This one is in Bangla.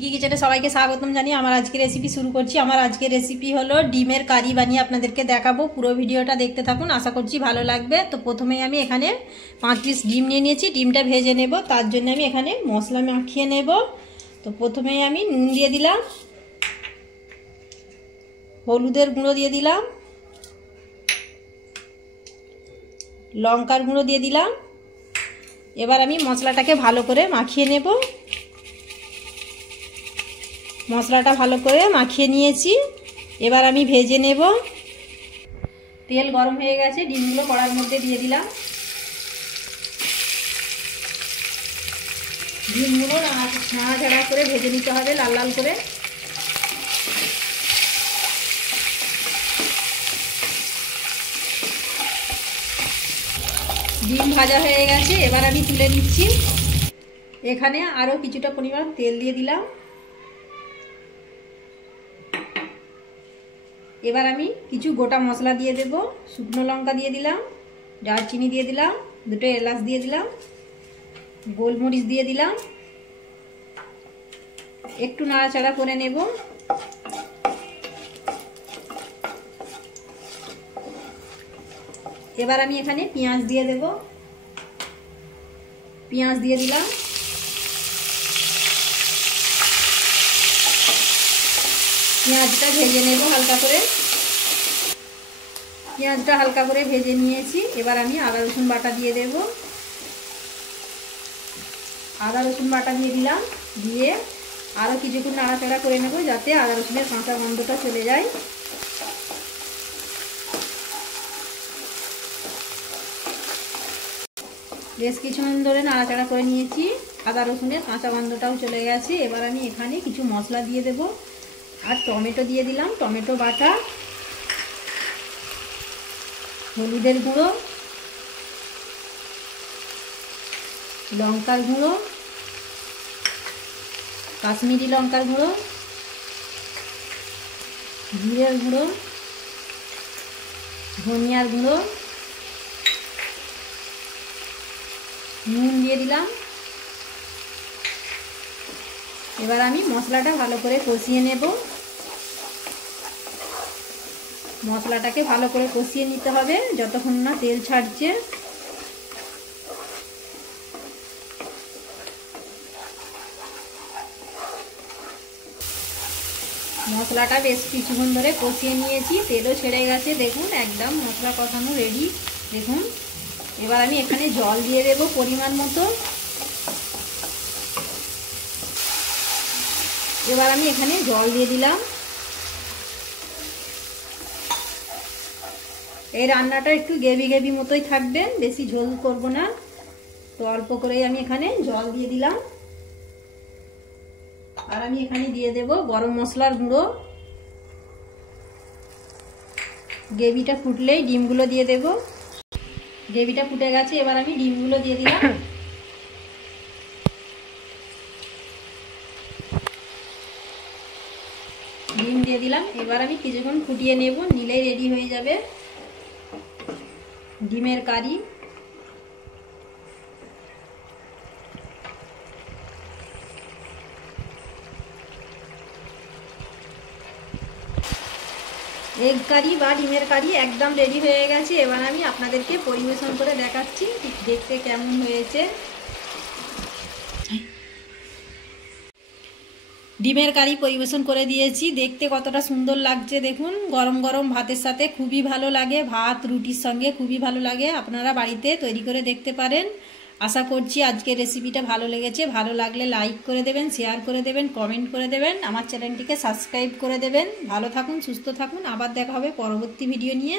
কি কিচেনে সবাইকে স্বাগতম জানিয়ে আমার আজকে রেসিপি শুরু করছি। আমার আজকে রেসিপি হলো ডিমের কারি বানিয়ে আপনাদেরকে দেখাবো। পুরো ভিডিওটা দেখতে থাকুন, আশা করছি ভালো লাগবে। তো প্রথমেই আমি এখানে 5 পিস ডিম নিয়ে নিয়েছি। ডিমটা ভেজে নেব, তার জন্য আমি এখানে মশলা মাখিয়ে নেব। তো প্রথমেই আমি নুন দিয়ে দিলাম, হলুদের গুঁড়ো দিয়ে দিলাম, লঙ্কার গুঁড়ো দিয়ে দিলাম। এবার আমি মশলাটাকে ভালো করে মাখিয়ে নেব। মশলাটা ভালো করে মাখিয়ে নিয়েছি, এবার আমি ভেজে নেব। তেল গরম হয়ে গেছে, ডিমগুলো কড়ার মধ্যে দিয়ে দিলাম। ডিমগুলো নাড়াচাড়া করে ভেজে নিতে হবে লাল লাল করে। ডিম ভাজা হয়ে গেছে, এবার আমি তুলে নিচ্ছি। এখানে আরও কিছুটা পরিমাণ তেল দিয়ে দিলাম। এবার আমি কিছু গোটা মশলা দিয়ে দেব। শুকনো লঙ্কা দিয়ে দিলাম, দারচিনি দিয়ে দিলাম, দুটো এলাচ দিয়ে দিলাম, গোলমরিচ দিয়ে দিলাম। একটু নাড়াচাড়া করে নেব। এবার আমি এখানে পেঁয়াজ দিয়ে দেব। পেঁয়াজ দিয়ে দিলাম। পেঁয়াজটা ভেজে নেব হালকা করে। পেঁয়াজটা হালকা করে ভেজে নিয়েছি, এবার আমি আদা রসুন বাটা দিয়ে দেব। আদা রসুন বাটা দিয়ে দিলাম, দিয়ে আরও কিছুক্ষণ নাড়াচাড়া করে নেব যাতে আদা রসুনের কাঁচা গন্ধটা চলে যায়। বেশ কিছুক্ষণ ধরে নাড়াচাড়া করে নিয়েছি, আদা রসুনের কাঁচা গন্ধটাও চলে গেছে। এবার আমি এখানে কিছু মশলা দিয়ে দেব আর টমেটো দিয়ে দিলাম। টমেটো বাটা, হলুদের গুঁড়ো, লঙ্কার গুঁড়ো, কাশ্মীরি লঙ্কার গুঁড়ো, জিরের গুঁড়ো, ধনিয়ার গুঁড়ো, নুন দিয়ে দিলাম। এবার আমি মশলাটা ভালো করে কষিয়ে নেব। মশলাটাকে ভালো করে কষিয়ে নিতে হবে যতক্ষণ না তেল ছাড়ছে। মশলাটা বেশ কিছুক্ষণ ধরে কষিয়ে নিয়েছি, তেলও ছেড়ে গেছে। দেখুন একদম মশলা কষানো রেডি। দেখুন এবার আমি এখানে জল দিয়ে দেব পরিমাণ মতো। এবার আমি এখানে জল দিয়ে দিলাম। এই রান্নাটা একটু গ্রেভি গ্রেভি মতোই থাকবে, বেশি ঝোল করব না। তো অল্প করেই আমি এখানে জল দিয়ে দিলাম। আর আমি এখানে দিয়ে দেব গরম মশলার গুঁড়ো। গ্রেভিটা ফুটলেই ডিমগুলো দিয়ে দেব। গ্রেভিটা ফুটে গেছে, এবার আমি ডিমগুলো দিয়ে দিলাম। ডিম দিয়ে দিলাম, এবার আমি কিছুক্ষণ ফুটিয়ে নেব, নিলেই রেডি হয়ে যাবে ডিমের কারি। এগ কারি বা ডিমের কারি একদম রেডি হয়ে গেছে। এবার আমি আপনাদেরকে পরিবেশন করে দেখাচ্ছি দেখতে কেমন হয়েছে। ডিমের কারি পরিবেশন করে দিয়েছি, দেখতে কতটা সুন্দর লাগছে দেখুন। গরম গরম ভাতের সাথে খুবই ভালো লাগে, ভাত রুটির সঙ্গে খুবই ভালো লাগে। আপনারা বাড়িতে তৈরি করে দেখতে পারেন। আশা করছি আজকের রেসিপিটা ভালো লেগেছে। ভালো লাগলে লাইক করে দেবেন, শেয়ার করে দেবেন, কমেন্ট করে দেবেন, আমার চ্যানেলটিকে সাবস্ক্রাইব করে দেবেন। ভালো থাকুন, সুস্থ থাকুন, আবার দেখা হবে পরবর্তী ভিডিও নিয়ে।